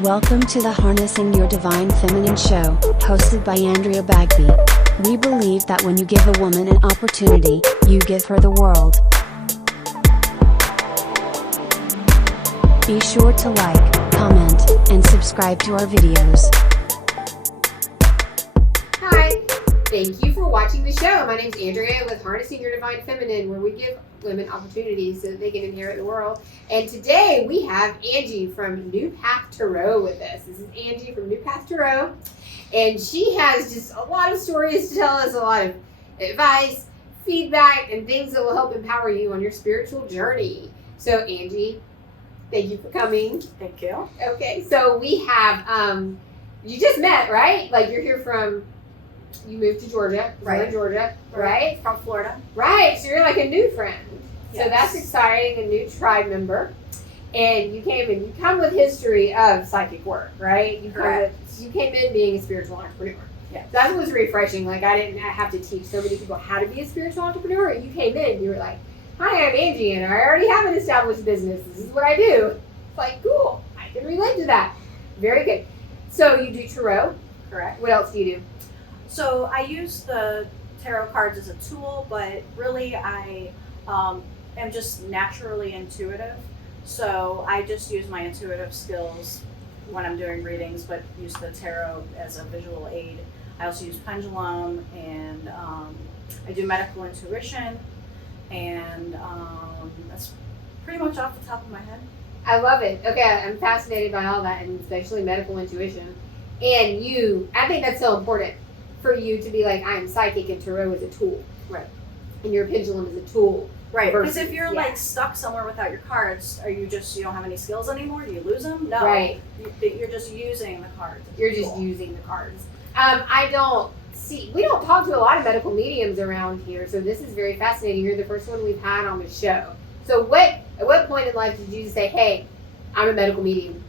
Welcome to the Harnessing Your Divine Feminine show, hosted by Andrea Bagby. We believe that when you give a woman an opportunity, you give her the world. Be sure to like, comment, and subscribe to our videos. Hi, thank you for watching the show. My name's Andrea with Harnessing Your Divine Feminine, where we give women opportunities so that they can inherit the world. And today we have Angi from New Path Tarot with us. This is Angi from New Path Tarot, and she has just a lot of stories to tell us, a lot of advice, feedback, and things that will help empower you on your spiritual journey. So Angi, thank you for coming. Thank you. Okay, so we have, you just met, right? Like you're here from, you moved to Georgia, Right. From Georgia, right? From Florida. Right, so you're like a new friend. Yes. So that's exciting, a new tribe member. And you come with history of psychic work, right? Correct. You came in being a spiritual entrepreneur. Yeah. That was refreshing. Like I didn't have to teach so many people how to be a spiritual entrepreneur. You came in, you were like, hi, I'm Angi, and I already have an established business. This is what I do. It's like, cool, I can relate to that. Very good. So you do tarot. Correct. What else do you do? So I use the tarot cards as a tool, but really I am just naturally intuitive. So I just use my intuitive skills when I'm doing readings, but use the tarot as a visual aid. I also use pendulum, and I do medical intuition, and that's pretty much off the top of my head. I love it. Okay, I'm fascinated by all that, and especially medical intuition. And I think that's so important for you to be like, I'm psychic and tarot is a tool. Right. And your pendulum is a tool. Right, because versus- if you're like stuck somewhere without your cards, you don't have any skills anymore? Do you lose them? No. Right. You're just using the cards. You're just using the cards. We don't talk to a lot of medical mediums around here, so this is very fascinating. You're the first one we've had on the show. So at what point in life did you say, hey, I'm a medical medium?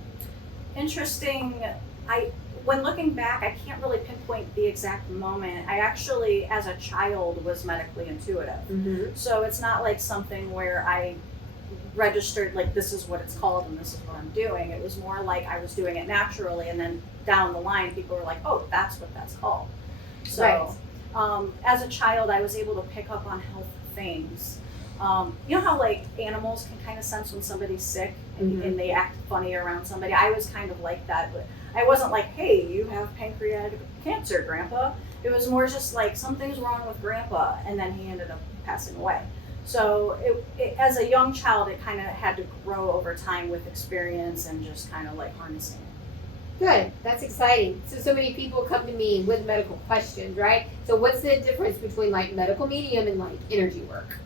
Interesting. When looking back, I can't really pinpoint the exact moment. I actually, as a child, was medically intuitive. Mm-hmm. So it's not like something where I registered, like, this is what it's called and this is what I'm doing. It was more like I was doing it naturally, and then down the line, people were like, oh, that's what that's called. So as a child, I was able to pick up on health things. You know how like animals can kind of sense when somebody's sick and they act funny around somebody? I was kind of like that, but I wasn't like, hey, you have pancreatic cancer, Grandpa. It was more just like, something's wrong with Grandpa, and then he ended up passing away. So as a young child, it kind of had to grow over time with experience and just kind of like harnessing it. Good. That's exciting. So many people come to me with medical questions, right? So what's the difference between like medical medium and like energy work?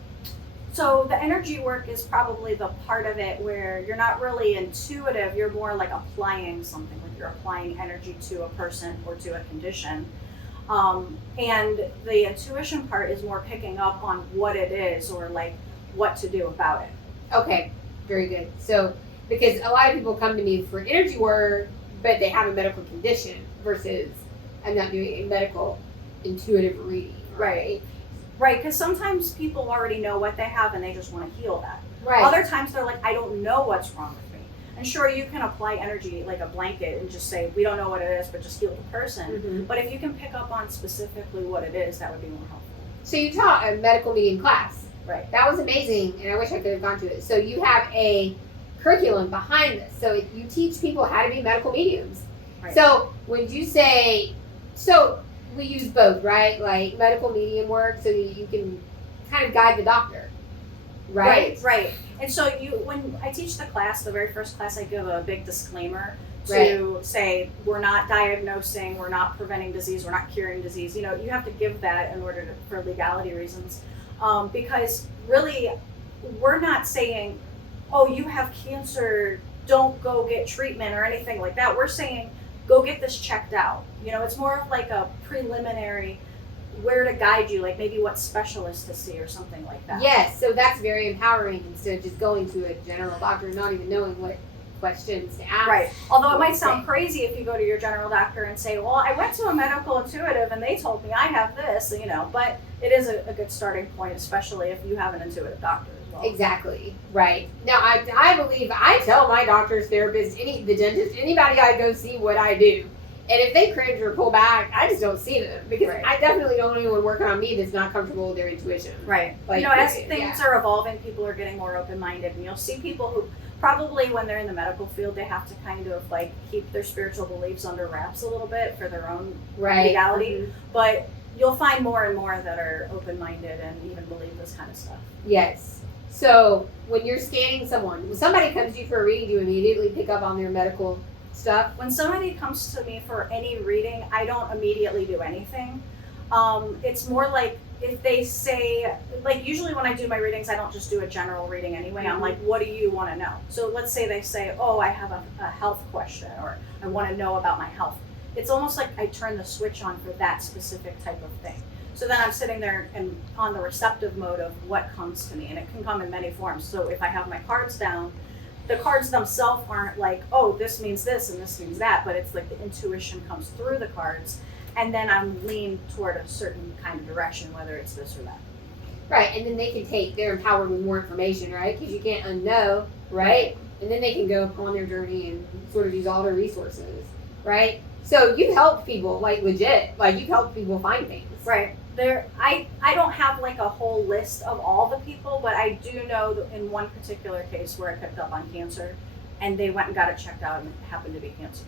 So the energy work is probably the part of it where you're not really intuitive, you're more like applying something, like you're applying energy to a person or to a condition. And the intuition part is more picking up on what it is or like what to do about it. Okay, very good. So because a lot of people come to me for energy work, but they have a medical condition versus I'm not doing a medical intuitive reading, right? Right, because sometimes people already know what they have and they just want to heal that. Right. Other times they're like, I don't know what's wrong with me. And sure, you can apply energy like a blanket and just say, we don't know what it is, but just heal the person. Mm-hmm. But if you can pick up on specifically what it is, that would be more helpful. So you taught a medical medium class. Right. That was amazing, and I wish I could have gone to it. So you have a curriculum behind this. So you teach people how to be medical mediums. Right. So when you say, we use both, right? Like medical medium work, so you can kind of guide the doctor, right? Right. And so when I teach the class, the very first class, I give a big disclaimer to say we're not diagnosing, we're not preventing disease, we're not curing disease. You have to give that in order for legality reasons, because really, we're not saying, oh, you have cancer, don't go get treatment or anything like that. We're saying, go get this checked out. It's more of like a preliminary where to guide you, like maybe what specialist to see or something like that. Yes, so that's very empowering instead of just going to a general doctor and not even knowing what questions to ask. Right. Although it might sound crazy if you go to your general doctor and say, well, I went to a medical intuitive and they told me I have this, but it is a good starting point, especially if you have an intuitive doctor as well. involved. Exactly. Right. Now, I believe I tell my doctors, therapists, the dentist, anybody I go see what I do. And if they cringe or pull back, I just don't see them because Right. I definitely don't want anyone working on me that's not comfortable with their intuition. Right. Like, As things are evolving, people are getting more open-minded, and you'll see people who probably when they're in the medical field, they have to kind of like keep their spiritual beliefs under wraps a little bit for their own legality. Mhm. But you'll find more and more that are open-minded and even believe this kind of stuff. Yes. So when you're scanning someone, when somebody comes to you for a reading, do you immediately pick up on their medical stuff? When somebody comes to me for any reading, I don't immediately do anything. It's more like if they say, like usually when I do my readings, I don't just do a general reading anyway. Mm-hmm. I'm like, what do you want to know? So let's say they say, oh, I have a health question, or I want to know about my health. It's almost like I turn the switch on for that specific type of thing. So then I'm sitting there and on the receptive mode of what comes to me, and it can come in many forms. So if I have my cards down, the cards themselves aren't like, oh, this means this and this means that, but it's like the intuition comes through the cards, and then I'm leaned toward a certain kind of direction, whether it's this or that. Right, and then they can they're empowered with more information, right? Because you can't unknow, right? And then they can go upon their journey and sort of use all their resources, right? So you've helped people, like legit, like you've helped people find things. Right. I don't have like a whole list of all the people, but I do know that in one particular case where I picked up on cancer, and they went and got it checked out, and it happened to be cancer.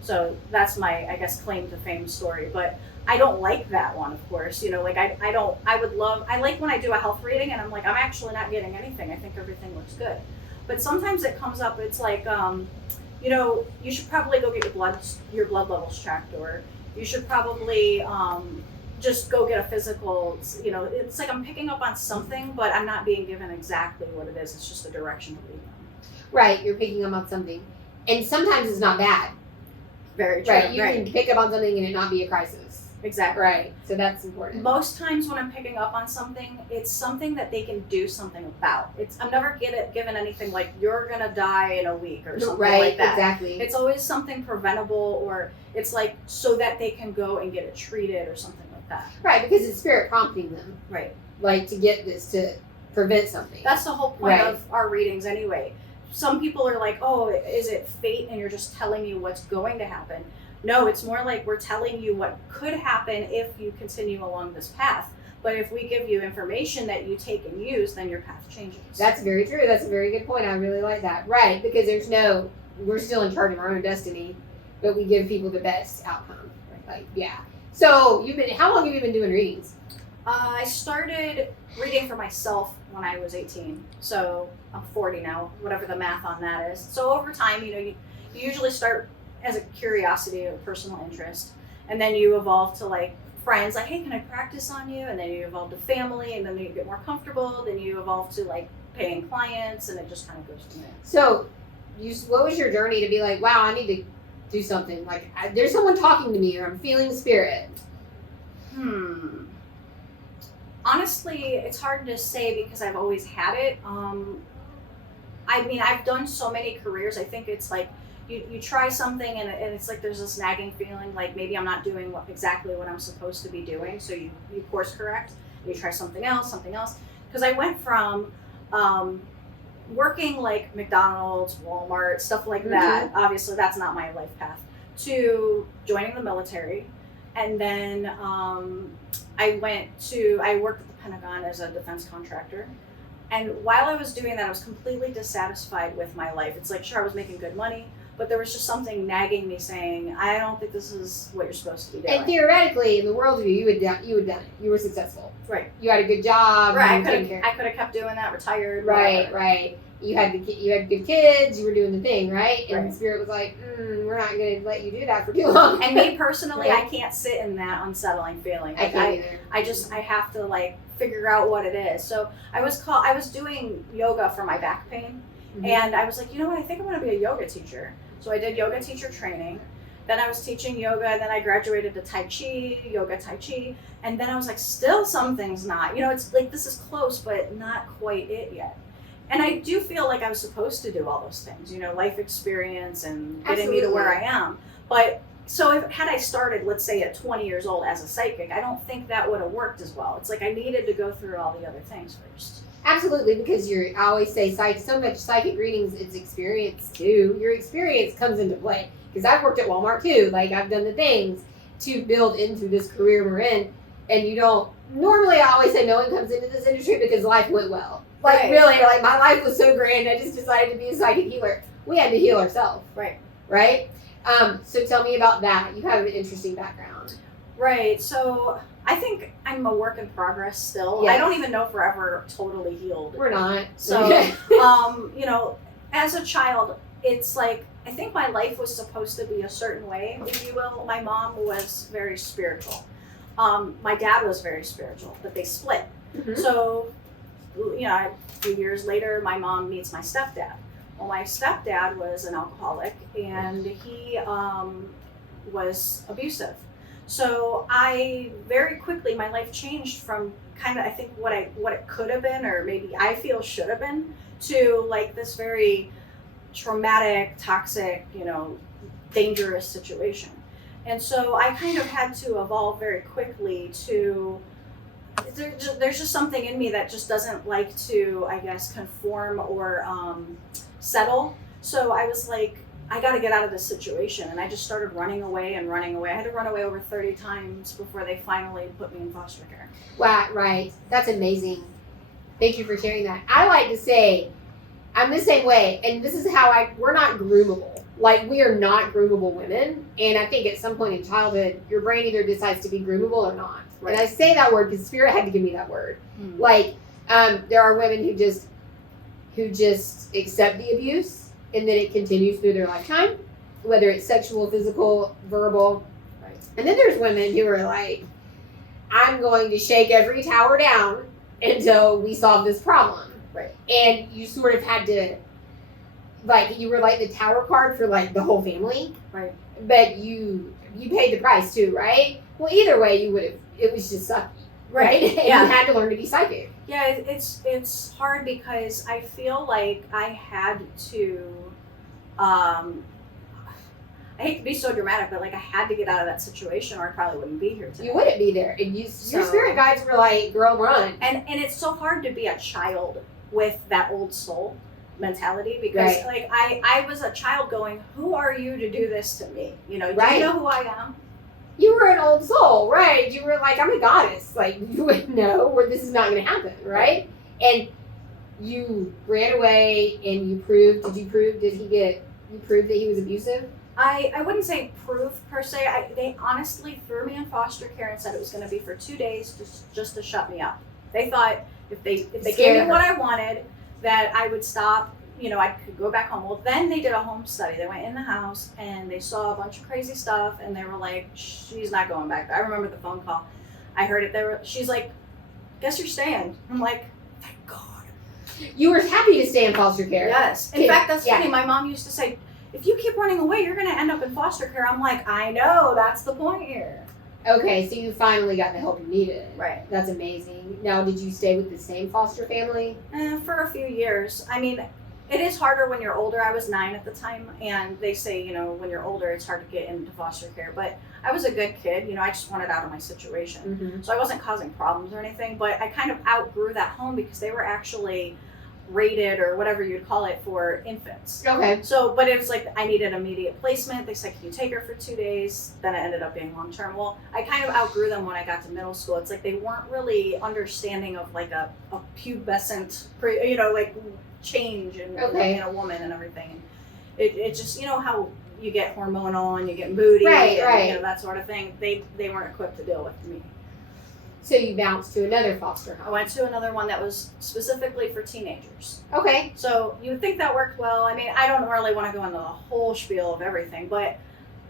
So that's my, I guess, claim to fame story. But I don't like that one, of course. Like I like when I do a health reading and I'm like, I'm actually not getting anything. I think everything looks good. But sometimes it comes up, it's like, you should probably go get your blood levels checked, or you should probably just go get a physical. It's like I'm picking up on something, but I'm not being given exactly what it is. It's just the direction of leading. Right, you're picking up on something. And sometimes it's not bad. Very true. Right, you can pick up on something and it not be a crisis. Exactly. Right, so that's important. Most times when I'm picking up on something, it's something that they can do something about. I'm never given anything like, you're going to die in a week or something like that. Exactly. It's always something preventable, or it's like so that they can go and get it treated or something like that. Right, because it's spirit prompting them. Right. Like to get this, to prevent something. That's the whole point Right. of our readings anyway. Some people are like, oh, is it fate and you're just telling me what's going to happen? No, it's more like we're telling you what could happen if you continue along this path. But if we give you information that you take and use, then your path changes. That's very true. That's a very good point. I really like that. Right, because we're still in charge of our own destiny, but we give people the best outcome. Like, yeah. So how long have you been doing readings? I started reading for myself when I was 18. So I'm 40 now, whatever the math on that is. So over time, you usually start as a curiosity or personal interest, and then you evolve to like friends, like, hey, can I practice on you? And then you evolve to family, and then you get more comfortable. Then you evolve to like paying clients, and it just kind of goes from there. So, what was your journey to be like, wow, I need to do something? Like, there's someone talking to me, or I'm feeling spirit. Honestly, it's hard to say because I've always had it. I've done so many careers. I think it's like you try something and it's like there's this nagging feeling like maybe I'm not doing exactly what I'm supposed to be doing. So you course correct. You try something else. Because I went from working like McDonald's, Walmart, stuff like that. Obviously, that's not my life path. To joining the military, and then I worked at the Pentagon as a defense contractor. And while I was doing that, I was completely dissatisfied with my life. It's like, sure, I was making good money, but there was just something nagging me saying, I don't think this is what you're supposed to be doing. And theoretically, in the world view, you had done it. You were successful. Right. You had a good job. Right. I could have kept doing that, retired. Right. Whatever. Right. You had good kids. You were doing the thing, right? And Right. Spirit was like, we're not going to let you do that for too long. And me personally, Right. I can't sit in that unsettling feeling. I can't either. I have to like figure out what it is. So I was doing yoga for my back pain, and I was like, you know what? I think I'm going to be a yoga teacher. So I did yoga teacher training. Then I was teaching yoga, and then I graduated to Tai Chi, and then I was like, still something's not. It's like this is close, but not quite it yet. And I do feel like I'm supposed to do all those things, life experience and getting me to where I am. But so had I started, let's say at 20 years old as a psychic, I don't think that would have worked as well. It's like I needed to go through all the other things first. Absolutely, because I always say so much psychic readings, it's experience too. Your experience comes into play. Because I've worked at Walmart too. Like, I've done the things to build into this career we're in. And you don't, normally I always say no one comes into this industry because life went well. Like, Right. really, like, my life was so grand, I just decided to be a psychic healer. We had to heal ourselves. Right. Right? So tell me about that. You have an interesting background. Right. So I think I'm a work in progress still. Yes. I don't even know if we're ever totally healed. We're not. So, you know, as a child, it's like, I think my life was supposed to be a certain way, if you will. My mom was very spiritual. My dad was very spiritual, but they split. Mhm. So, you know, a few years later, my mom meets my stepdad. Well, my stepdad was an alcoholic, and he was abusive. So I very quickly, my life changed from kind of, I think, what it could have been, or maybe I feel should have been, to like this very traumatic, toxic, you know, dangerous situation. And so I kind of had to evolve very quickly to, there's just something in me that just doesn't like to, I guess, conform or settle. So I was like, I got to get out of this situation. And I just started running away and running away. I had to run away over 30 times before they finally put me in foster care. Wow, right. That's amazing. Thank you for sharing that. I like to say, I'm the same way, and this is how we're not groomable. Like, we are not groomable women, and I think at some point in childhood, your brain either decides to be groomable or not. Right. And I say that word because Spirit had to give me that word. Mm. Like, there are women who just accept the abuse, and then it continues through their lifetime, whether it's sexual, physical, verbal. Right. And then there's women who are like, I'm going to shake every tower down until we solve this problem. Right. And you sort of had to, like, you were like the tower card for like the whole family. Right. But you paid the price too, right? Well, either way, it was just sucky. Right? And Yeah. you had to learn to be psychic. Yeah, it's hard because I feel like I had to, I hate to be so dramatic, but like I had to get out of that situation or I probably wouldn't be here today. You wouldn't be there. And your So- spirit guides were like, girl, run. And it's so hard to be a child with that old soul mentality because Right. like I was a child going, who are you to do this to me? You know, do Right. you know who I am? You were an old soul, right? You were like, I'm a goddess. Like, you would know where this is not going to happen, right? And you ran away and you proved that he was abusive? I wouldn't say proof per se. They honestly threw me in foster care and said it was going to be for 2 days just to shut me up. They thought if they gave me what I wanted, that I would stop. You know, I could go back home. Well, then they did a home study. They went in the house and they saw a bunch of crazy stuff, and they were like, "She's not going back." I remember the phone call. I heard it. She's like, "Guess you're staying." I'm like, "Thank God." You were happy to stay in foster care. Yes. In Okay, fact, that's yeah. funny. My mom used to say, if you keep running away, you're going to end up in foster care. I'm like, I know. That's the point here. Okay, so you finally got the help you needed. Right. That's amazing. Now, did you stay with the same foster family? For a few years. I mean, it is harder when you're older. I was 9 at the time, and they say, you know, when you're older, it's hard to get into foster care. But I was a good kid. You know, I just wanted out of my situation. Mm-hmm. So I wasn't causing problems or anything, but I kind of outgrew that home because they were actually rated or whatever you'd call it for infants. Okay. So, but it was like I needed immediate placement. They said, can you take her for 2 days? Then it ended up being long term. Well, I kind of outgrew them when I got to middle school. It's like they weren't really understanding of like a pubescent, like change in a woman and everything. And it just, you know how you get hormonal and you get moody, Right, and, right. you know, that sort of thing. They weren't equipped to deal with me. So you bounced to another foster I home. went to another one that was specifically for teenagers. Okay. So you would think that worked well. I mean, I don't really want to go into the whole spiel of everything, but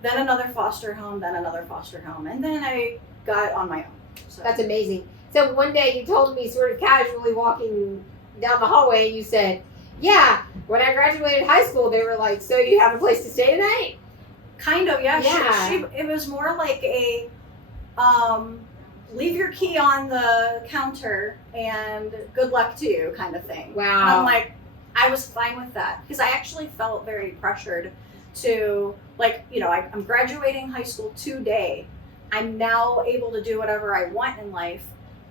then another foster home, and then I got on my own. So That's amazing. So one day you told me, sort of casually walking down the hallway, you said, yeah, when I graduated high school, they were like, so you have a place to stay tonight? kind of, yeah. Yeah. It was more like a leave your key on the counter and good luck to you kind of thing. Wow. And I'm like, I was fine with that because I actually felt very pressured to, like, you know, I'm graduating high school today. I'm now able to do whatever I want in life.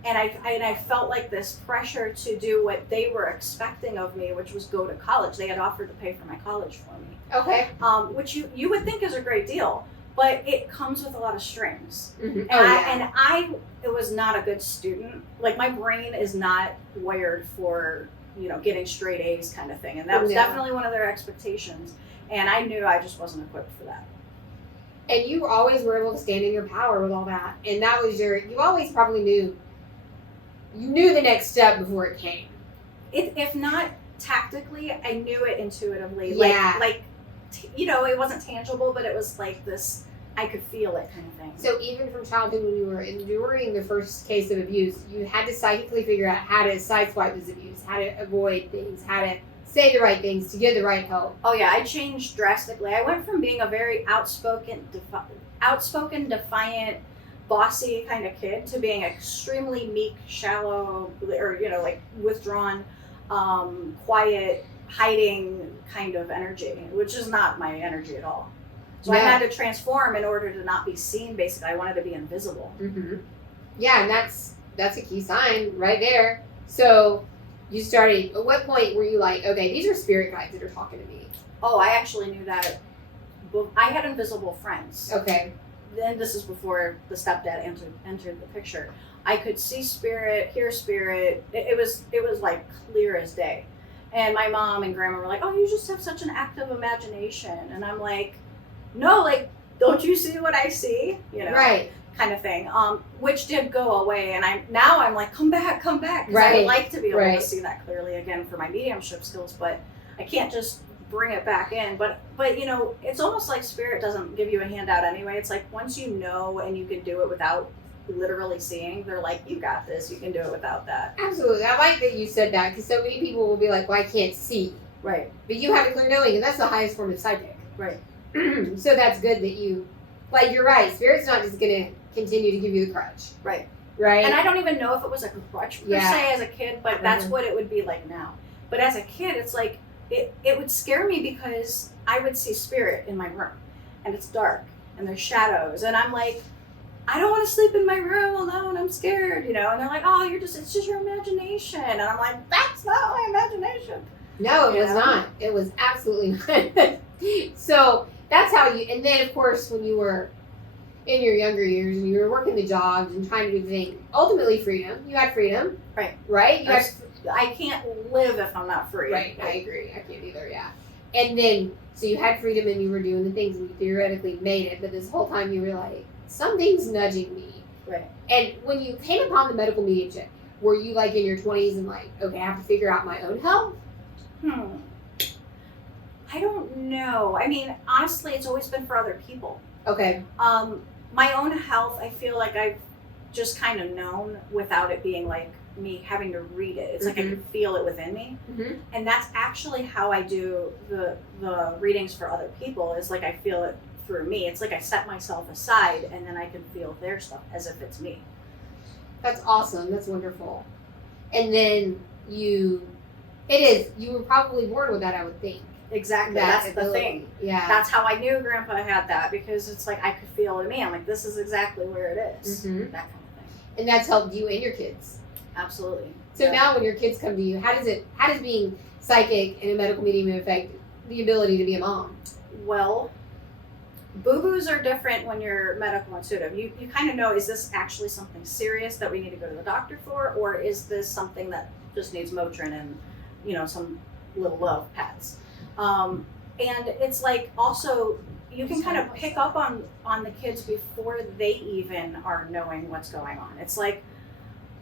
And I felt like this pressure to do what they were expecting of me, which was go to college. They had offered to pay for my college for me. Okay. Which you would think is a great deal, but it comes with a lot of strings. Mm-hmm. And I was not a good student. Like, my brain is not wired for, getting straight A's kind of thing. And that was definitely one of their expectations. And I knew I just wasn't equipped for that. And you always were able to stand in your power with all that. And that was you always probably knew the next step before it came. If not tactically, I knew it intuitively. Yeah. It wasn't tangible, but it was like this, I could feel it kind of thing. So even from childhood, when you were enduring the first case of abuse, you had to psychically figure out how to sideswipe this abuse, how to avoid things, how to say the right things to get the right help. Oh yeah, I changed drastically. I went from being a very outspoken, defiant, bossy kind of kid to being extremely meek, shallow, or withdrawn, quiet, hiding kind of energy, which is not my energy at all. So I had to transform in order to not be seen. Basically, I wanted to be invisible. Mm-hmm. Yeah, and that's a key sign right there. So you started. At what point were you like, okay, these are spirit guides that are talking to me? Oh, I actually knew that. I had invisible friends. Okay. Then this is before the stepdad entered the picture. I could see spirit, hear spirit. It was like clear as day. And my mom and grandma were like, "Oh, you just have such an active imagination." And I'm like, "No, like, don't you see what I see?" Right. Kind of thing. Which did go away. And I'm like, come back. Because right. I would like to be able right. to see that clearly again for my mediumship skills, but I can't just bring it back in. But it's almost like spirit doesn't give you a handout anyway. It's like once you know and you can do it without literally seeing, they're like, you got this, you can do it without that. Absolutely. I like that you said that, because so many people will be like, well, I can't see. Right. But you have a clear knowing, and that's the highest form of psychic. Right. So that's good that you, you're right, spirit's not just going to continue to give you the crutch. Right. Right. And I don't even know if it was a crutch per se as a kid, but that's what it would be like now. But as a kid, it's like, it would scare me because I would see spirit in my room, and it's dark, and there's shadows, and I'm like, I don't want to sleep in my room alone, I'm scared, and they're like, oh, it's just your imagination, and I'm like, that's not my imagination. No, it was not. It was absolutely not. So that's how and then of course when you were in your younger years and you were working the jobs and trying to do things, ultimately freedom, you had freedom. Right. Right? I can't live if I'm not free. Right, I agree. I can't either, yeah. And then, so you had freedom and you were doing the things and you theoretically made it, but this whole time you were like, something's nudging me. Right. And when you came upon the medical mediumship, were you like in your 20s and like, okay, I have to figure out my own health? I don't know. I mean, honestly, it's always been for other people. Okay. My own health, I feel like I've just kind of known without it being like me having to read it. It's like I can feel it within me. Mm-hmm. And that's actually how I do the readings for other people, is like I feel it through me. It's like I set myself aside and then I can feel their stuff as if it's me. That's awesome. That's wonderful. And then you were probably born with that, I would think. Exactly. That's the thing. Yeah. That's how I knew Grandpa had that, because it's like I could feel it in me. I'm like, this is exactly where it is. Mm-hmm. That kind of thing. And that's helped you and your kids. Absolutely. So now when your kids come to you, how does being psychic and a medical medium affect the ability to be a mom? Well, boo-boos are different when you're medical intuitive. You kind of know, is this actually something serious that we need to go to the doctor for, or is this something that just needs Motrin and, some little love pats? And it's like also you can kind of pick up on the kids before they even are knowing what's going on. It's like,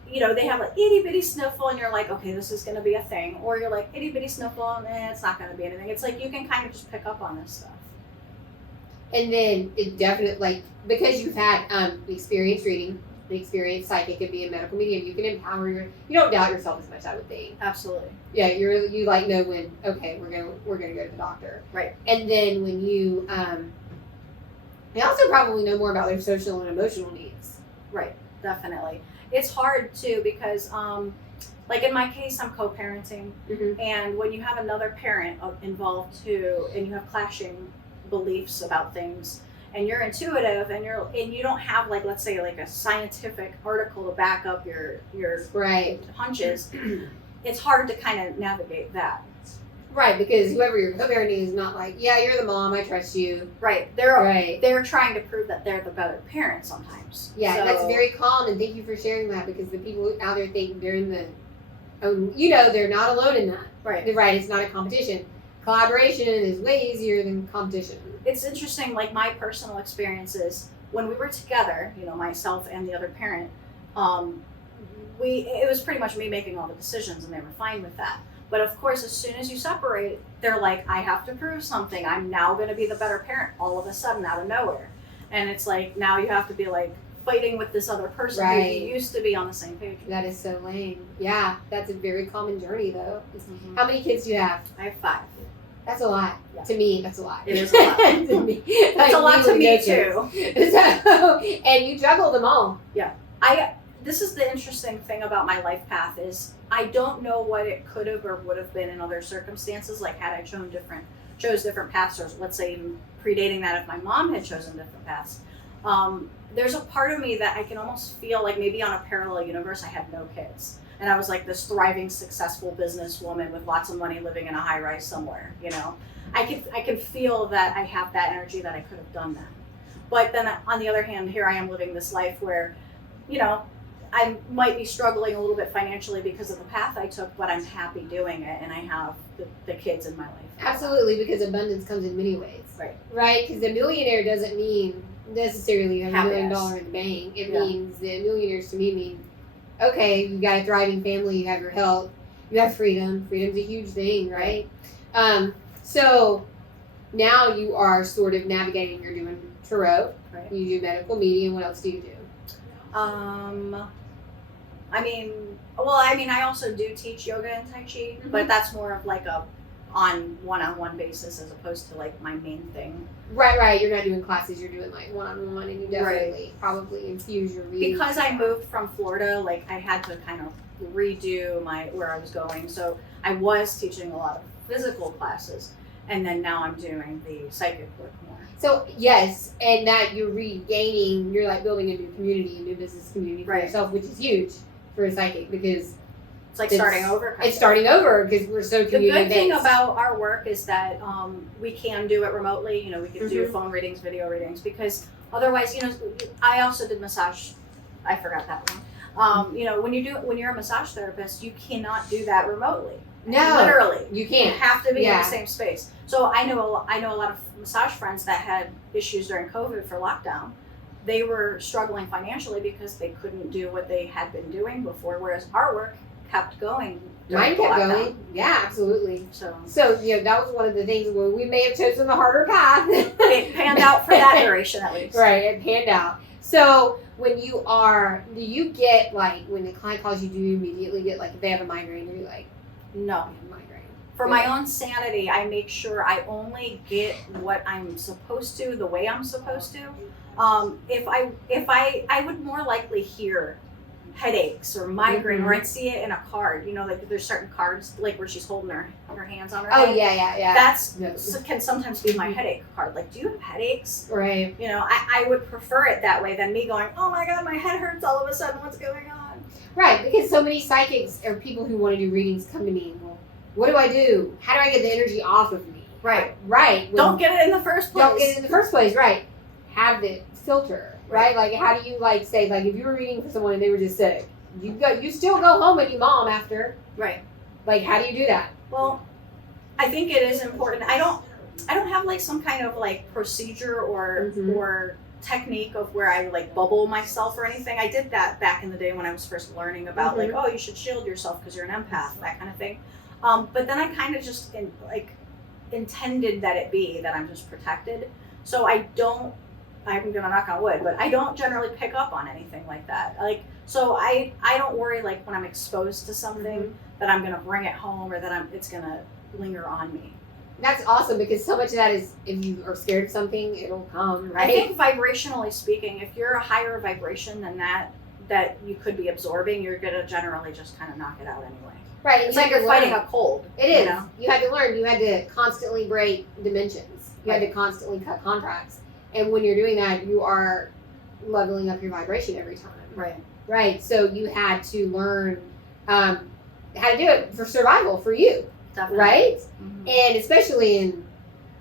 they have an itty bitty sniffle and you're like, okay, this is going to be a thing. Or you're like, itty bitty sniffle, it's not going to be anything. It's like you can kind of just pick up on this stuff. And then it definitely, because you've had experience reading, the experienced psychic and being a medical medium, you can empower you don't doubt yourself as much, I would think. Absolutely. Yeah, you know when, okay, we're gonna go to the doctor. Right. And then when you also probably know more about their social and emotional needs. Right, definitely. It's hard too because like in my case, I'm co-parenting, and when you have another parent involved too, and you have clashing beliefs about things, and you're intuitive and you don't have like, let's say like a scientific article to back up your Right. hunches, it's hard to kind of navigate that. Right, because whoever you're co-parenting is not like, yeah, you're the mom, I trust you. Right. Right. They're trying to prove that they're the better parent sometimes. Yeah, So, that's very common, and thank you for sharing that, because the people out there think they're in the, they're not alone in that. right. Right, it's not a competition. Collaboration is way easier than competition. It's interesting, like my personal experiences when we were together, myself and the other parent, it was pretty much me making all the decisions, and they were fine with that. But of course, as soon as you separate, they're like, I have to prove something. I'm now going to be the better parent all of a sudden out of nowhere. And it's like, now you have to be like fighting with this other person Right. who you used to be on the same page with. That is so lame. Yeah, that's a very common journey, though. Mhm. How many kids do you have? I have 5. That's a lot. Yeah. To me, that's a lot. It is a lot. To me. That's a lot to with me no too. kids. So, and you juggle them all. This is the interesting thing about my life path is I don't know what it could have or would have been in other circumstances, like had I chose different paths, or let's say even predating that if my mom had chosen different paths. There's a part of me that I can almost feel like maybe on a parallel universe I had no kids. And I was like this thriving, successful businesswoman with lots of money living in a high rise somewhere, I can feel that I have that energy that I could have done that. But then on the other hand, here I am living this life where, I might be struggling a little bit financially because of the path I took, but I'm happy doing it, and I have the kids in my life. Absolutely, because abundance comes in many ways. Right. Right? Because a millionaire doesn't mean necessarily you have $1 million Happiness. in the bank. It Yeah. means that millionaires to me mean, okay, you got a thriving family, you have your health, you have freedom. Freedom's a huge thing, right? So now you are sort of navigating, you're doing tarot, Right. you do medical medium, what else do you do? I also do teach yoga and Tai Chi, but that's more of like a on one-on-one basis as opposed to like my main thing. Right. You're not doing classes, you're doing like one-on-one, and you definitely probably infuse your readings. Because I moved from Florida, like I had to kind of redo where I was going. So I was teaching a lot of physical classes, and then now I'm doing the psychic work more. So yes, and that you're regaining, you're like building a new community, a new business community for Right. yourself, which is huge for a psychic, because It's like starting over. kind it's of. starting over because we're so The community good thing based. about our work is that we can do it remotely. We can do Mhm. phone readings, video readings, because otherwise, I also did massage. I forgot that one. When you're a massage therapist, you cannot do that remotely. No, Literally, you you can't. have to be in Yeah. the same space. So I know a lot of massage friends that had issues during COVID for lockdown. They were struggling financially because they couldn't do what they had been doing before, whereas our work kept going. during Mine the kept lockdown. going. Yeah, absolutely. So So that was one of the things where we may have chosen the harder path. it panned out for that duration at least. Right, it panned out. So when do you get like when the client calls you, do you immediately get like if they have a migraine, you're like, No. I have a migraine? For my own sanity, I make sure I only get what I'm supposed to, the way I'm supposed to. If I would more likely hear headaches or migraine, or I'd see it in a card. Like there's certain cards, like where she's holding her hands on her Oh head. yeah. That's No. can sometimes be my headache card. Like, do you have headaches? Right. I would prefer it that way than me going, oh my god, my head hurts all of a sudden. What's going on? Right, because so many psychics or people who want to do readings come to me and go, what do I do? How do I get the energy off of me? Right. Right. Don't get it in the first place. Don't get it in the first place, right. Have the filter, right? Like how do you say if you were reading for someone and they were just sick, you still go home and you mom after. Right. Like how do you do that? Well, I think it is important. I don't have like some kind of like procedure or technique of where I like bubble myself or anything. I did that back in the day when I was first learning about like, oh, you should shield yourself because you're an empath, that kind of thing. But then I kind of just intended that it be that I'm just protected. So I'm gonna knock on wood, but I don't generally pick up on anything like that. So I don't worry like when I'm exposed to something that I'm gonna bring it home or that it's gonna linger on me. That's awesome because so much of that is if you are scared of something, it'll come, right? I think vibrationally speaking, if you're a higher vibration than that you could be absorbing, you're gonna generally just kind of knock it out anyway. Right. It's like you're fighting a cold. It is. You had to learn. You had to constantly break dimensions. You had Right. to constantly cut contracts. And when you're doing that, you are leveling up your vibration every time. Right. Right. So you had to learn how to do it for survival for you. Definitely. Right? Mm-hmm. And especially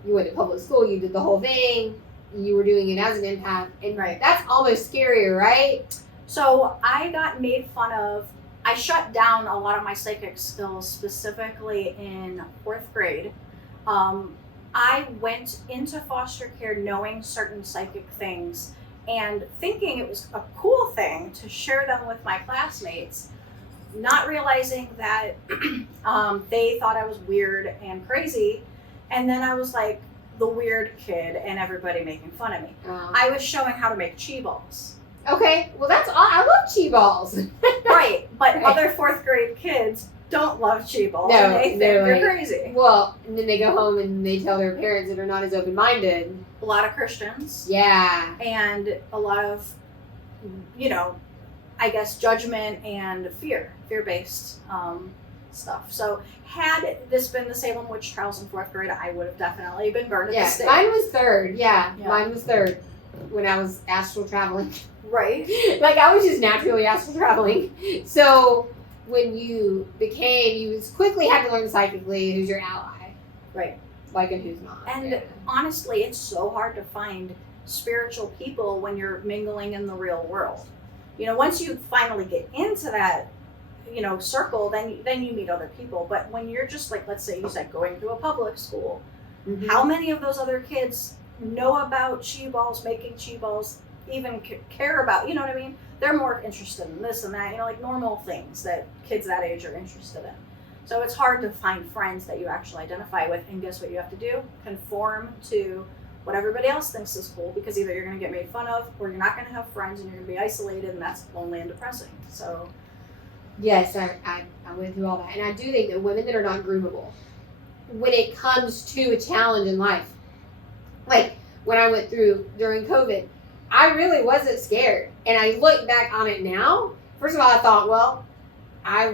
you went to public school, you did the whole thing, you were doing it as an empath, and Right. that's almost scarier, right? So I got made fun of. I shut down a lot of my psychic skills, specifically in 4th grade. I went into foster care knowing certain psychic things and thinking it was a cool thing to share them with my classmates, not realizing that they thought I was weird and crazy. And then I was like the weird kid and everybody making fun of me. I was showing how to make chi balls. Okay, well that's all. I love chi balls. Right, but Right. other 4th grade kids don't love chi balls. No, And they think they're you're like- crazy. Well, and then they go home and they tell their parents that are not as open-minded. A lot of Christians Yeah. and a lot of, I guess, judgment and fear-based stuff. So had this been the Salem witch trials in 4th grade, I would have definitely been burned at the Yeah, stake. mine was 3rd. Yeah, Yeah. mine was 3rd when I was astral traveling. Right. Like, I was just naturally astral traveling. So when you quickly had to learn psychically who's your ally. Right. Like, and who's not. And Yeah. honestly, it's so hard to find spiritual people when you're mingling in the real world. Once you finally get into that, circle, then you meet other people. But when you're just like, let's say you said going to a public school, Mhm. how many of those other kids know about chi balls, making chi balls, even care about, you know what I mean? They're more interested in this and that, like normal things that kids that age are interested in. So it's hard to find friends that you actually identify with. And guess what you have to do? Conform to what everybody else thinks is cool, because either you're going to get made fun of or you're not going to have friends and you're going to be isolated, and that's lonely and depressing. So Yes, I went through all that. And I do think that women that are not groomable, when it comes to a challenge in life, like when I went through during COVID, I really wasn't scared. And I look back on it now. First of all, I thought, well, I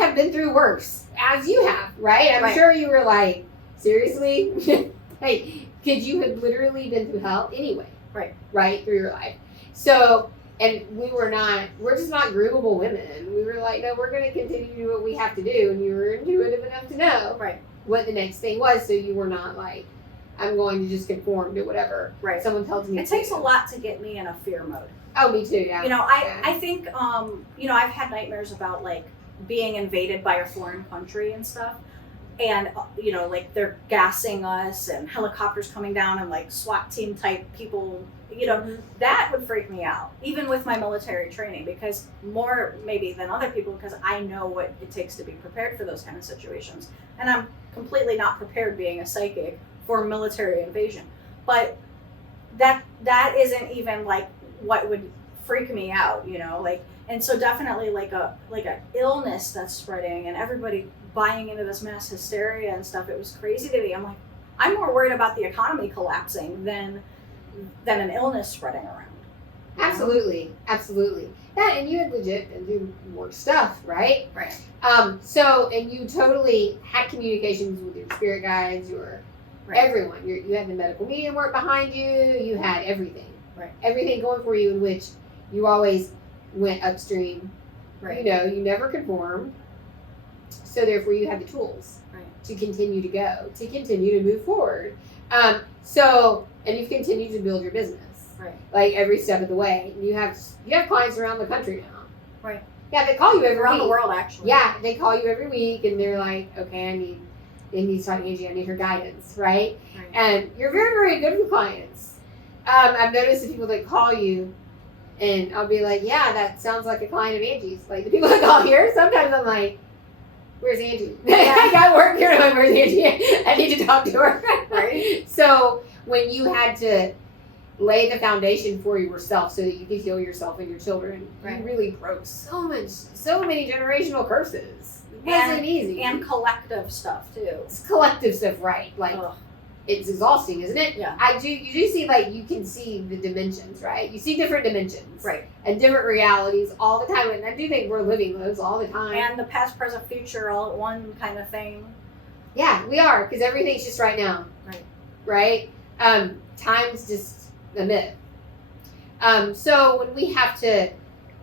have been through worse, as you have, right? I'm Right. sure you were like, seriously? Hey, because you had literally been through hell anyway. Right, through your life. So, and we're just not groomable women. We were like, no, we're going to continue to do what we have to do. And you were intuitive enough to know Right. what the next thing was. So you were not like, I'm going to just conform to whatever Right. someone tells me It to takes do. a lot to get me in a fear mode. Oh, me too, yeah. I think, I've had nightmares about like being invaded by a foreign country and stuff. And, like they're gassing us and helicopters coming down and like SWAT team type people, that would freak me out, even with my military training, because more maybe than other people, because I know what it takes to be prepared for those kind of situations. And I'm completely not prepared being a psychic for military invasion. But that isn't even like what would freak me out, and so definitely like a illness that's spreading and everybody buying into this mass hysteria and stuff. It was crazy to me. I'm like, I'm more worried about the economy collapsing than an illness spreading around. Absolutely. Yeah, and you had legit been doing more stuff, right? Right. So, and you totally had communications with your spirit guides, everyone. You had the medical medium work behind you. You had everything. Right. Everything going for you, in which you always went upstream. Right. You never conformed. So therefore, you had the tools to continue to go, to continue to move forward. And you've continued to build your business. Right. Like every step of the way. You have clients around the country now. Right. Yeah, they call you every Around week. the world, actually. Yeah, they call you every week, and they're like, okay, they need to talk to Angie. I need her guidance, right? Right. And you're very, very good with clients. I've noticed the people that call you, and I'll be like, yeah, that sounds like a client of Angie's. Like the people that call here, sometimes I'm like, where's Angie? I got work here, and I'm like, where's Angie? I need to talk to her. Right. So when you had to lay the foundation for yourself so that you could heal yourself and your children, Right. you really broke so many generational curses. It wasn't easy. And collective stuff too. It's collective stuff, right? Like, Ugh. it's exhausting, isn't it? Yeah. You do see, like, you can see the dimensions, right? You see different dimensions. Right. And different realities all the time. And I do think we're living those all the time. And the past, present, future all at one kind of thing. Yeah, we are, because everything's just right now. Right. Right? Time's just a myth. So when we have to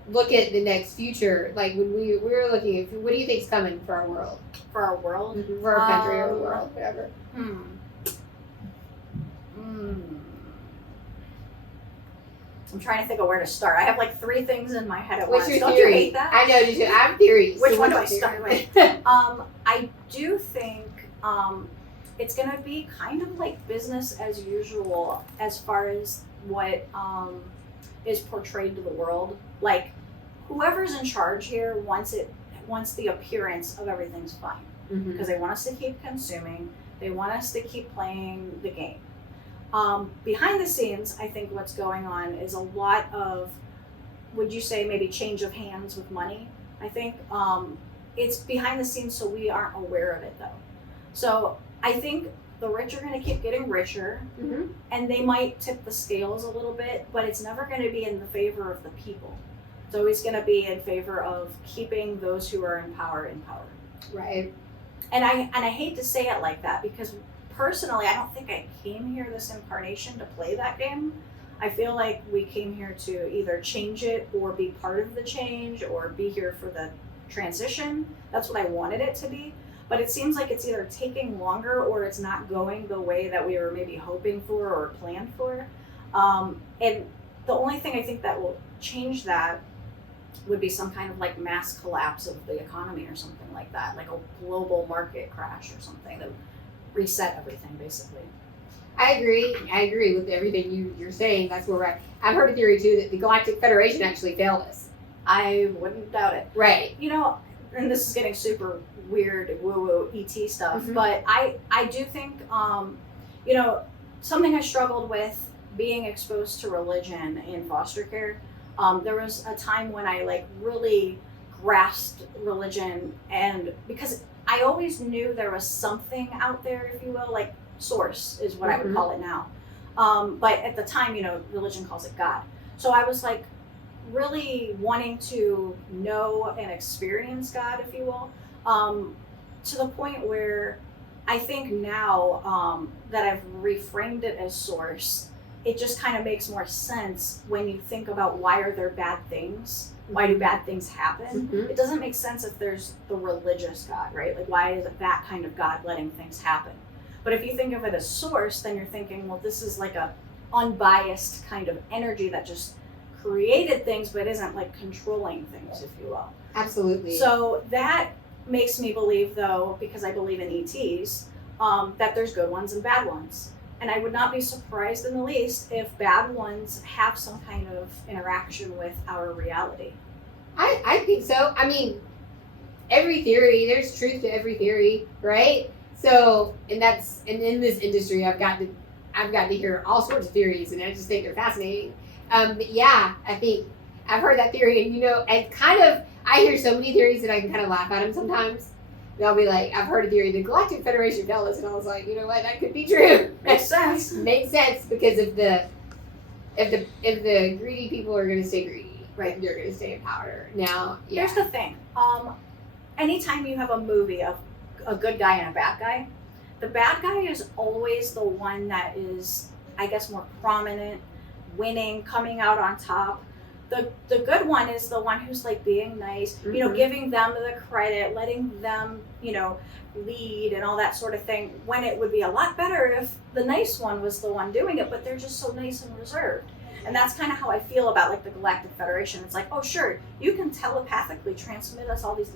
look at the next future, like when we're looking at, what do you think's coming for our world? For our world? For our country or the world, whatever. I'm trying to think of where to start. I have like 3 things in my head at What's once. your Don't theory? you hate that? I know you do. I have theories. Which So one do I what's your start theory? with? I do think it's going to be kind of like business as usual as far as what is portrayed to the world. Like whoever's in charge here wants the appearance of everything's fine because they want us to keep consuming. They want us to keep playing the game. Behind the scenes, I think what's going on is a lot of, would you say maybe change of hands with money? I think it's behind the scenes so we aren't aware of it though. So I think the rich are going to keep getting richer and they might tip the scales a little bit, but it's never going to be in the favor of the people. It's always going to be in favor of keeping those who are in power in power. Right. And I hate to say it like that because personally, I don't think I came here this incarnation to play that game. I feel like we came here to either change it or be part of the change or be here for the transition. That's what I wanted it to be. But it seems like it's either taking longer or it's not going the way that we were maybe hoping for or planned for. And the only thing I think that will change that would be some kind of like mass collapse of the economy or something like that, like a global market crash or something that would reset everything basically. I agree with everything you're saying. That's where we're at. I've heard a theory too that the Galactic Federation actually failed us. I Wouldn't doubt it. Right. You know, and this is getting super weird woo-woo ET stuff, but I do think, you know, something I struggled with being exposed to religion in foster care, there was a time when I like really grasped religion, and because I always knew there was something out there, if you will, like source is what I would call it now. But at the time, you know, religion calls it God. So I was like really wanting to know and experience God, if you will, to the point where I think now that I've reframed it as source, it just kind of makes more sense when you think about why are there bad things? Why do bad things happen? It doesn't make sense if there's the religious God, right? Like why is it that kind of God letting things happen? But if you think of it as source, then you're thinking, well, this is like a unbiased kind of energy that just created things, but isn't like controlling things, if you will. Absolutely. So that makes me believe, though, because I believe in ETs, that there's good ones and bad ones. And I would not be surprised in the least if bad ones have some kind of interaction with our reality. I think so. I mean, every theory, there's truth to every theory, right? So, and in this industry, I've got to hear all sorts of theories, and I just think they're fascinating. But yeah, I think I've heard that theory, and you know, and kind of, I hear so many theories that I can kind of laugh at them sometimes. They'll be like, I've heard a theory, the Galactic Federation failed us, and I was like, you know what, that could be true. Makes sense. Makes sense, because if the greedy people are going to stay greedy, right, they're going to stay in power. Now, yeah. Here's the thing. Anytime you have a movie of a good guy and a bad guy, the bad guy is always the one that is, I guess, more prominent, winning, coming out on top. The good one is the one who's like being nice, you know, giving them the credit, letting them, you know, lead and all that sort of thing, when it would be a lot better if the nice one was the one doing it, but they're just so nice and reserved. And that's kind of how I feel about like the Galactic Federation. It's like, oh sure, you can telepathically transmit us all these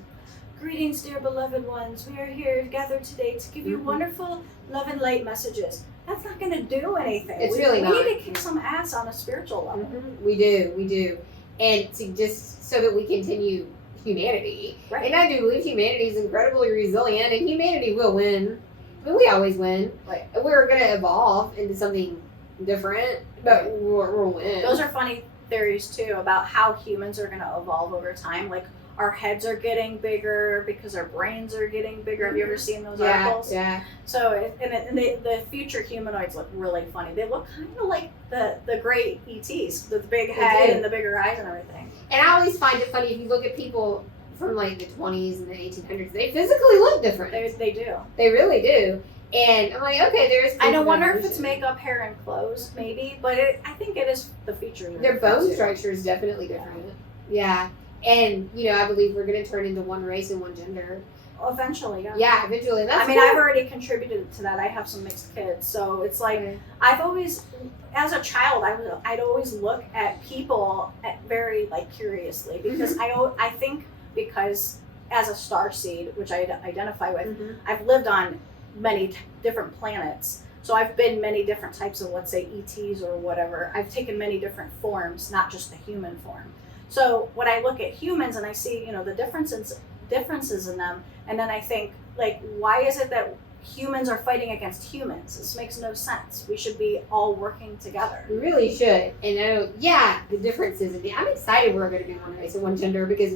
greetings, dear beloved ones. We are here gathered today to give you wonderful love and light messages. That's not going to do anything. It's really not. We need to kick some ass on a spiritual level. We do. And to just so that we continue humanity. Right. And I do believe humanity is incredibly resilient, and humanity will win. I mean, we always win. Right. We're going to evolve into something different, but we'll win. Those are funny theories too about how humans are going to evolve over time. Like our heads are getting bigger because our brains are getting bigger. Have you ever seen those articles? Yeah. So, the future humanoids look really funny. They look kind of like the great ETs, with the big head and the bigger eyes and everything. And I always find it funny if you look at people from like the 20s and the 1800s, they physically look different. They do. They really do. And I'm like, okay, there's. I don't wonder if it's evolution. makeup, hair, and clothes, maybe, but I think it is the features. are Their different, bone too. structure is definitely different. Yeah. And, I believe we're going to turn into one race and one gender. Eventually, yeah. Yeah, eventually. That's I mean, cool. I've already contributed to that. I have some mixed kids, so it's like Right. I've always, as a child, I'd always look at people very like curiously because I think because as a starseed, which I identify with, Mhm. I've lived on many different planets. So I've been many different types of, let's say, ETs or whatever. I've taken many different forms, not just the human form. So when I look at humans and I see, the differences in them, and then I think, like, why is it that humans are fighting against humans? This makes no sense. We should be all working together. We really should. And I know, the differences. I'm excited we're going to be one race and one gender because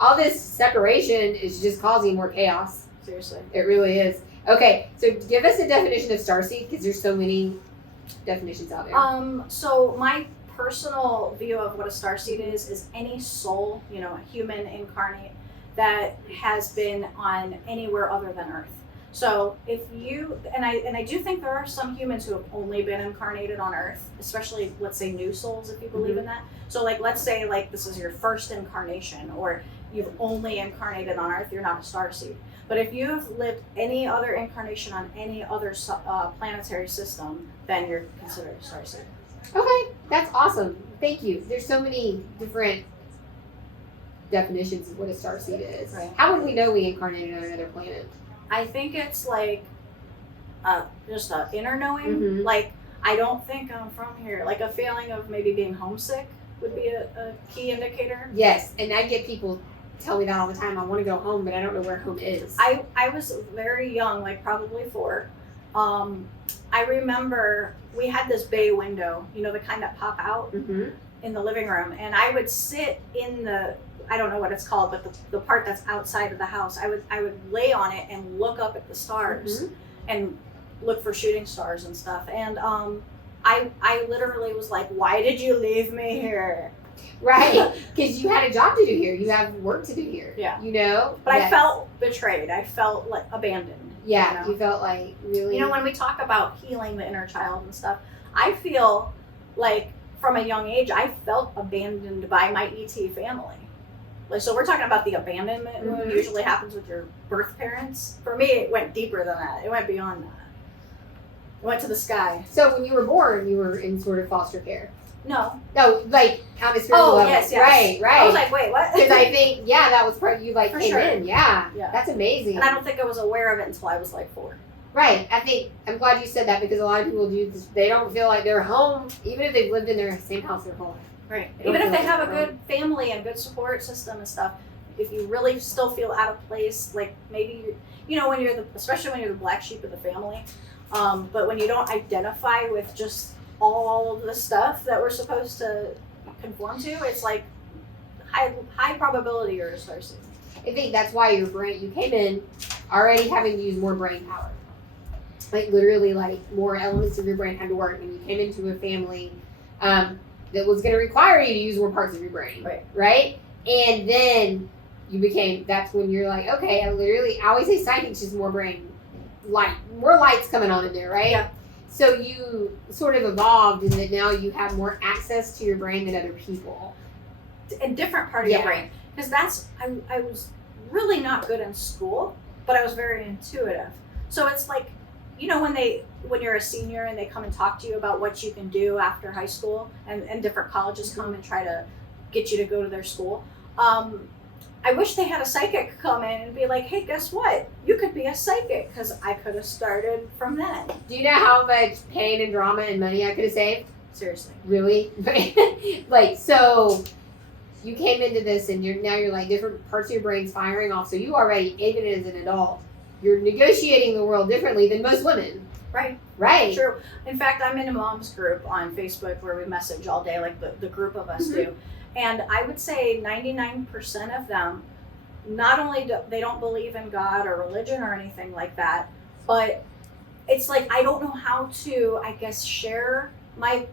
all this separation is just causing more chaos. Seriously. It really is. Okay, so give us a definition of starseed because there's so many definitions out there. So my personal view of what a starseed is any soul, a human incarnate that has been on anywhere other than Earth. So if you and I do think there are some humans who have only been incarnated on Earth, especially let's say new souls, if you believe in that. So like let's say like this is your first incarnation, or you've only incarnated on Earth, you're not a starseed. But if you have lived any other incarnation on any other planetary system, then you're considered a starseed. Okay, that's awesome. Thank you. There's so many different definitions of what a starseed is. Right. How would we know we incarnated on another planet? I think it's like just an inner knowing. Mhm. Like, I don't think I'm from here. Like a feeling of maybe being homesick would be a key indicator. Yes, and I get people tell me that all the time. I want to go home, but I don't know where home is. I was very young, like probably 4. I remember we had this bay window, the kind that pop out Mhm. in the living room, and I would sit in the, I don't know what it's called, but the part that's outside of the house. I would lay on it and look up at the stars and look for shooting stars and stuff. And I literally was like, why did you leave me here? Right, because you had a job to do here. You have work to do here. Yeah. But I felt betrayed. I felt like abandoned. Yeah, you felt like really. When we talk about healing the inner child and stuff, I feel like from a young age, I felt abandoned by my ET family. Like, so we're talking about the abandonment wound usually happens with your birth parents. For me, it went deeper than that. It went beyond that. It went to the sky. So when you were born, you were in sort of foster care. No. No, like on a spiritual level. Yes. Right. I was like, wait, what? Because I think, that was part you For came sure. in. Yeah. Yeah. That's amazing. And I don't think I was aware of it until I was like 4. Right. I'm glad you said that because a lot of people do this. They don't feel like they're home, even if they've lived in their same house their whole life. Right. They don't Even if feel they like have a they're good family and good support system and stuff, if you really still feel out of place, like maybe when you're especially when you're the black sheep of the family, but when you don't identify with just all of the stuff that we're supposed to conform to, it's like high probability you're a starseed. I think that's why your brain, you came in already having used more brain power. Like literally, like more elements of your brain had to work, and you came into a family that was going to require you to use more parts of your brain. Right? And then that's when you're like, okay, I always say psychic's just more brain light, more lights coming on in there, right? Yeah. So you sort of evolved in that now you have more access to your brain than other people. A different part of your brain. Because I was really not good in school, but I was very intuitive. So it's like, when you're a senior and they come and talk to you about what you can do after high school, and different colleges come and try to get you to go to their school. I wish they had a psychic come in and be like, hey, guess what? You could be a psychic, because I could have started from then. Do you know how much pain and drama and money I could have saved? Seriously. Really? So you came into this and you're like different parts of your brain's firing off. So you already, even as an adult, you're negotiating the world differently than most women. Right. Right. True. In fact, I'm in a mom's group on Facebook where we message all day, like the group of us do. And I would say 99% of them, not only do they don't believe in God or religion or anything like that, but it's like I don't know how to, I guess, share my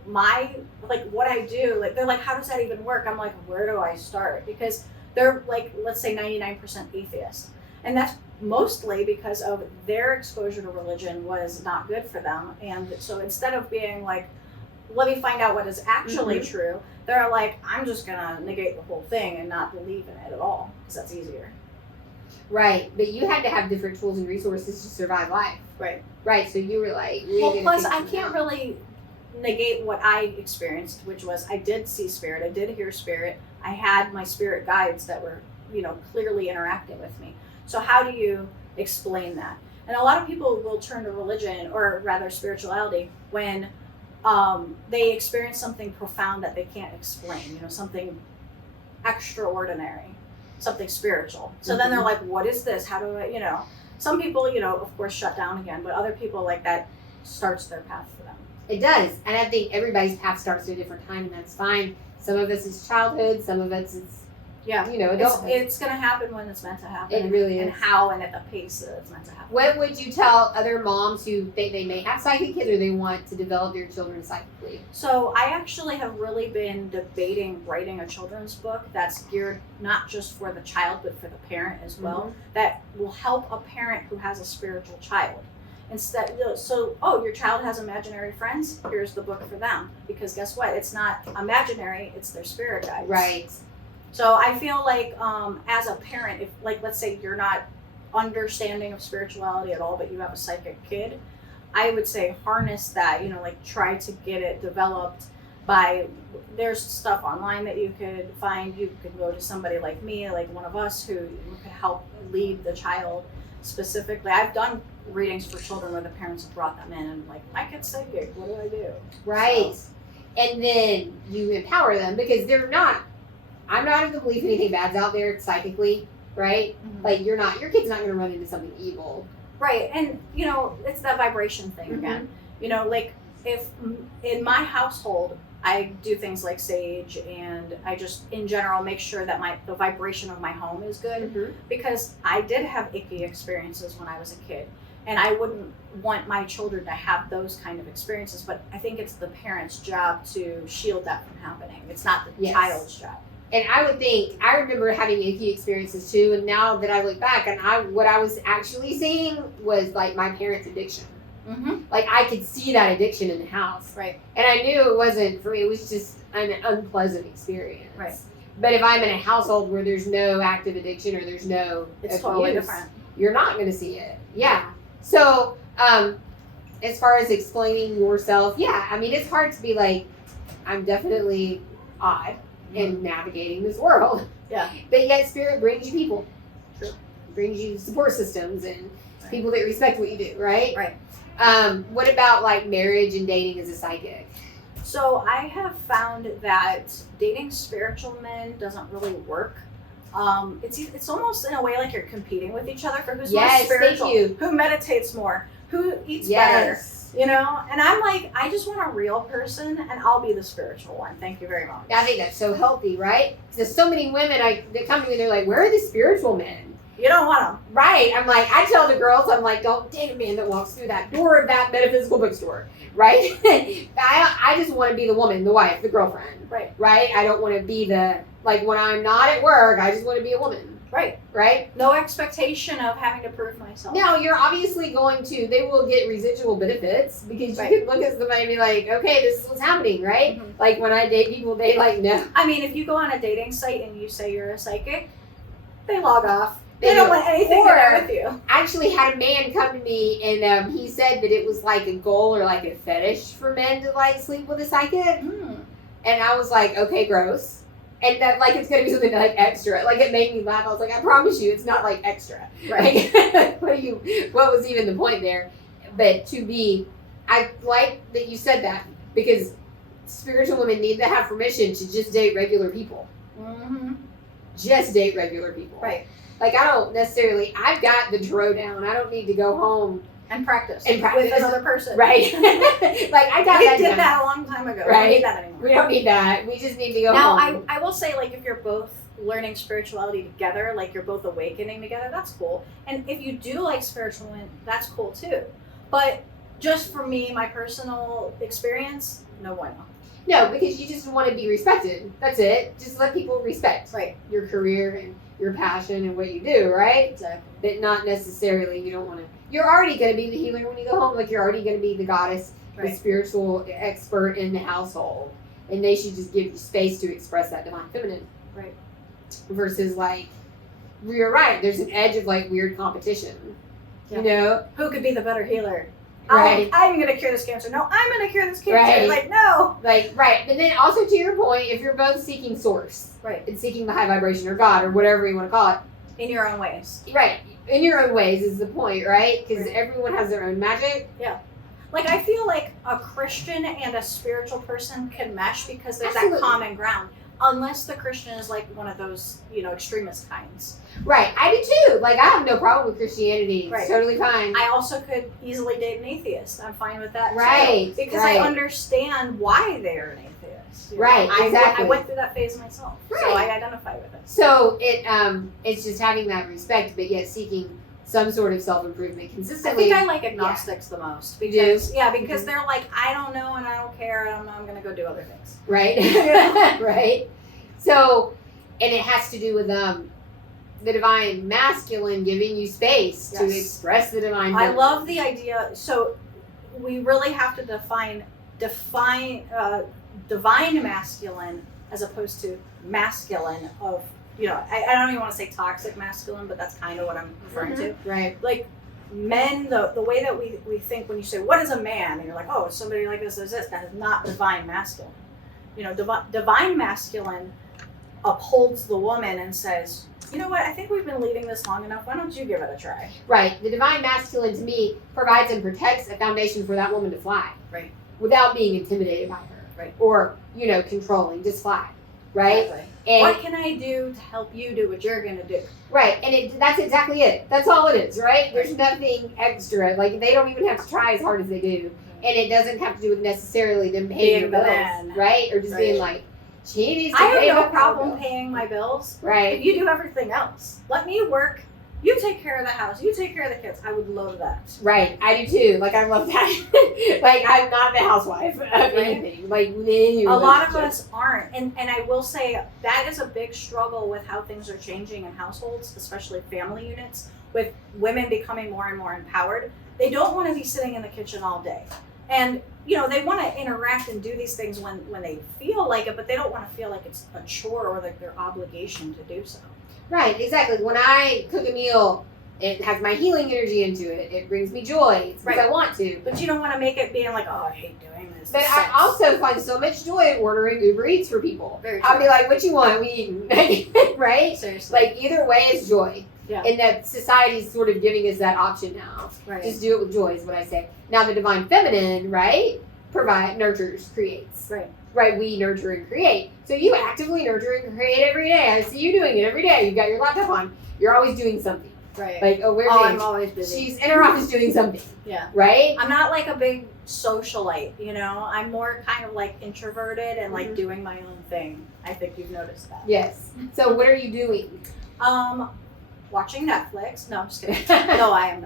like what I do. Like they're like, how does that even work? I'm like, where do I start? Because they're like, let's say 99% atheist. And that's mostly because of their exposure to religion was not good for them. And so instead of being like, let me find out what is actually true, they're like, I'm just gonna negate the whole thing and not believe in it at all, because that's easier. Right, but you had to have different tools and resources to survive life. Right, so you were like, well, plus I can't really negate what I experienced, which was I did see spirit, I did hear spirit, I had my spirit guides that were, clearly interacting with me. So how do you explain that? And a lot of people will turn to religion, or rather spirituality, when they experience something profound that they can't explain, something extraordinary, something spiritual. So then they're like, what is this? How do I, some people, of course, shut down again, but other people, like, that starts their path for them. It does. And I think everybody's path starts at a different time, and that's fine. Some of us is childhood, some of us is, adulthood. It's going to happen when it's meant to happen. It really and is. how and at the pace that it's meant to happen. What would you tell other moms who think they may have psychic kids or they want to develop their children psychically? So I actually have really been debating writing a children's book that's geared not just for the child, but for the parent as well, that will help a parent who has a spiritual child. Instead, your child has imaginary friends, here's the book for them. Because guess what? It's not imaginary, it's their spirit guides. Right. So I feel like as a parent, if, like, let's say you're not understanding of spirituality at all, but you have a psychic kid, I would say harness that, try to get it developed by, there's stuff online that you could find. You could go to somebody like me, like one of us, who could help lead the child specifically. I've done readings for children where the parents have brought them in and like, my kid's psychic, what do I do? Right. So, and then you empower them because I'm not of the belief anything bad's out there psychically, right? Like your kid's not going to run into something evil. Right. And, it's that vibration thing again. Like if in my household, I do things like sage, and I just in general make sure that the vibration of my home is good, because I did have icky experiences when I was a kid, and I wouldn't want my children to have those kind of experiences. But I think it's the parent's job to shield that from happening. It's not the child's job. And I remember having icky experiences too, and now that I look back, and what I was actually seeing was like my parents' addiction. Like I could see that addiction in the house. Right. And I knew it wasn't for me, it was just an unpleasant experience. Right. But if I'm in a household where there's no active addiction or there's no It's abuse, totally different. You're not going to see it. Yeah. So, as far as explaining yourself, it's hard to be like, I'm definitely odd in navigating this world. Yeah. But yet spirit brings you people. Sure. Brings you support systems and people that respect what you do, right? Right. What about like marriage and dating as a psychic? So I have found that dating spiritual men doesn't really work. It's almost in a way like you're competing with each other for who's more spiritual, thank you. who meditates more, who eats better, and I'm like, I just want a real person, and I'll be the spiritual one. Thank you very much. I think that's so healthy, right? Because so many women, they come to me, they're like, where are the spiritual men? You don't want them. Right. I'm like, I tell the girls, I'm like, don't date a man that walks through that door of that metaphysical bookstore. Right? I just want to be the woman, the wife, the girlfriend. Right. Right? I don't want to be like when I'm not at work, I just want to be a woman. Right. Right? No expectation of having to prove myself. Now, you're obviously they will get residual benefits because you could look at somebody and be like, okay, this is what's happening, right? Like when I date people, they like, no. I mean, if you go on a dating site and you say you're a psychic, they log off. They don't want anything to do with you. I actually had a man come to me and he said that it was like a goal or like a fetish for men to like sleep with a psychic. And I was like, okay, gross. And that like it's gonna be something like extra. Like it made me laugh. I was like, I promise you, it's not like extra. Right. Like, what was even the point there? But I like that you said that because spiritual women need to have permission to just date regular people. Just date regular people. Right. Like I don't necessarily. I've got the tarot down. I don't need to go home and practice with another person. Right. Like I got that. We did that a long time ago. Right. We don't need that anymore. We don't need that. We just need to go now, home. I will say, like, if you're both learning spirituality together, like you're both awakening together, that's cool. And if you do like spiritual women, that's cool too. But just for me, my personal experience, no bueno. No, because you just want to be respected. That's it. Just let people respect right your career your passion and what you do, right? Exactly. But not necessarily, you don't want to, you're already going to be the healer when you go home. Like, you're already going to be the goddess, the spiritual expert in the household. And they should just give you space to express that divine feminine. Right. Versus, like, you're right, there's an edge of, like, weird competition. Yeah. You know? Who could be the better healer? Right. I'm going to cure this cancer. No, I'm going to cure this cancer. Right. Like, no. Like, right. But then also, to your point, if you're both seeking source. Right. And seeking the high vibration or God or whatever you want to call it. In your own ways. Right. In your own ways is the point, right? Because everyone has their own magic. Yeah. Like, I feel like a Christian and a spiritual person can mesh because there's Absolutely. that common ground. Unless the Christian is like one of those, extremist kinds. Right. I do too. Like, I have no problem with Christianity. Right. It's totally fine. I also could easily date an atheist. I'm fine with that Right. too. Because right. I understand why they're an atheist. Right, exactly. I went through that phase myself. Right. So I identify with it. So it's just having that respect, but yet seeking some sort of self-improvement I consistently. think I like agnostics the most. Because Mm-hmm. they're like, I don't know and I don't care and I'm going to go do other things. Right. Right. So, and it has to do with the divine masculine giving you space to Yes. express the divine I feminine. love the idea. So we really have to define divine masculine as opposed to masculine of, I don't even want to say toxic masculine, but that's kind of what I'm referring to. Right. Like men, the way that we think when you say, what is a man? And you're like, oh, somebody like this is this. That is not divine masculine. Divine masculine upholds the woman and says, you know what, I think we've been leading this long enough. Why don't you give it a try? Right. The divine masculine, to me, provides and protects a foundation for that woman to fly. Right. Without being intimidated by her. Right. Or, controlling. Just fly. Right? Exactly. And what can I do to help you do what you're going to do? right. And that's exactly it. That's all it is, right? There's nothing extra. Like, they don't even have to try as hard as they do. And it doesn't have to do with necessarily them paying your Being the bills. man. Right? Or just being like, she needs to I pay have no my problem bill. paying my bills. Right. If you do everything else, let me work. You take care of the house. You take care of the kids. I would love that. Right, I do too. Like, I love that. Like, I'm not the housewife of anything. Like, A lot of us aren't. And I will say that is a big struggle with how things are changing in households, especially family units, with women becoming more and more empowered. They don't want to be sitting in the kitchen all day. And, they want to interact and do these things when they feel like it, but they don't want to feel like it's a chore or like their obligation to do so. Right, exactly. When I cook a meal, it has my healing energy into it. It brings me joy. It's because I want to. But you don't want to make it being like, oh, I hate doing this. But This I sucks. also find so much joy in ordering Uber Eats for people. Very I'll true. be like, what you want? We eating. Right? Seriously. Like, either way is joy. Yeah. And that society's sort of giving us that option now. Right. Just do it with joy is what I say. Now, the divine feminine, right, nurtures, creates. Right. Right, we nurture and create. So you actively nurture and create every day. I see you doing it every day. You've got your laptop on. You're always doing something. Right. Like, where's I'm always busy. She's in her office doing something. Yeah. Right? I'm not like a big socialite, I'm more kind of like introverted and like doing my own thing. I think you've noticed that. Yes. So what are you doing? Watching Netflix. No, I'm just kidding. No, I am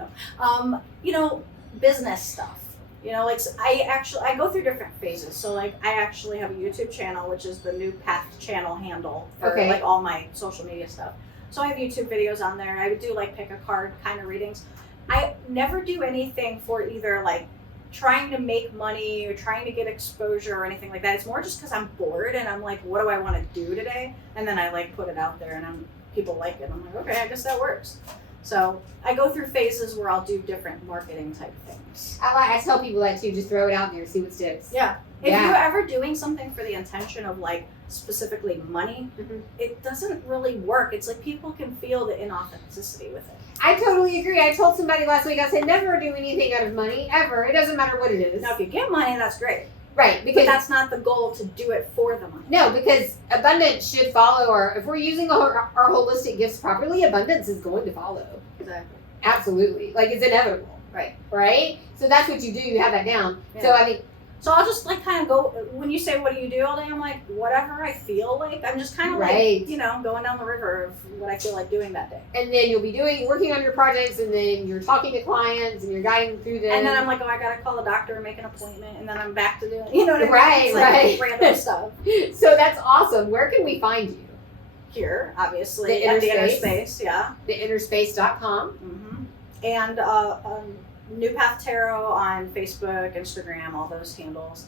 no. Business stuff. I go through different phases. So like I actually have a YouTube channel, which is the New Path channel handle for Okay. like all my social media stuff. So I have YouTube videos on there. I would do like pick a card kind of readings. I never do anything for either like trying to make money or trying to get exposure or anything like that. It's more just because I'm bored and I'm like, what do I want to do today? And then I like put it out there and people like it. I'm like, okay, I guess that works. So I go through phases where I'll do different marketing type things. I tell people that too. Just throw it out there, see what sticks. Yeah. If Yeah. you're ever doing something for the intention of like specifically money, it doesn't really work. It's like people can feel the inauthenticity with it. I totally agree. I told somebody last week, I said, never do anything out of money, ever. It doesn't matter what it is. Now, if you get money, that's great. Right, But because that's not the goal to do it for the money. no, because abundance should follow if we're using our holistic gifts properly, abundance is going to follow. Exactly. Absolutely. Like, it's inevitable. Right. Right? So that's what you do. You have that down. Yeah. So, I mean, So I'll just like kind of go, when you say what do you do all day, I'm like, whatever I feel like. I'm just kind of Right. like, going down the river of what I feel like doing that day. and then you'll be working on your projects, and then you're talking to clients, and you're guiding through them. And then I'm like, oh, I got to call the doctor and make an appointment. And then I'm back to doing, what I mean? Right, It's like right. random stuff. So that's awesome. Where can we find you? here, obviously, The at the Inner Inner Space. Space, yeah. theinnerspace.com. And New Path Tarot on Facebook, Instagram, all those handles.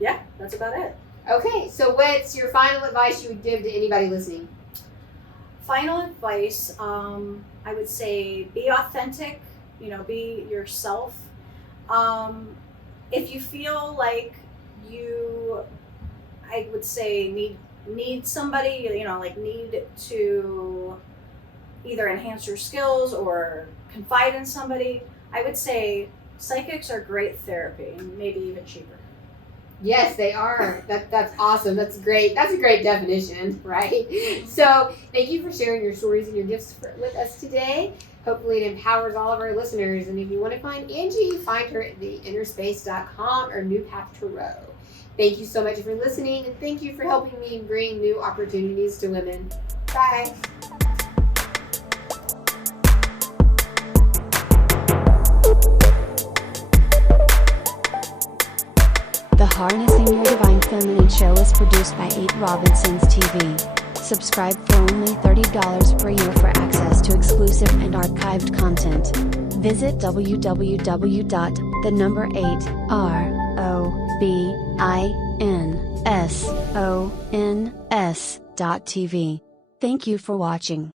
Yeah, that's about it. Okay, so what's your final advice you would give to anybody listening? Final advice, I would say be authentic, be yourself. If you feel like I would say need somebody, need to either enhance your skills or confide in somebody, I would say psychics are great therapy and maybe even cheaper. Yes, they are. That's awesome. That's great. That's a great definition, right? So thank you for sharing your stories and your gifts with us today. Hopefully it empowers all of our listeners. And if you want to find Angie, find her at theinnerspace.com or New Path Tarot. Thank you so much for listening, and thank you for helping me bring new opportunities to women. Bye. The Harnessing Your Divine Feminine show is produced by 8 Robinsons TV. Subscribe for only $30 per year for access to exclusive and archived content. Visit www.the8ROBINSONS.tv. Thank you for watching.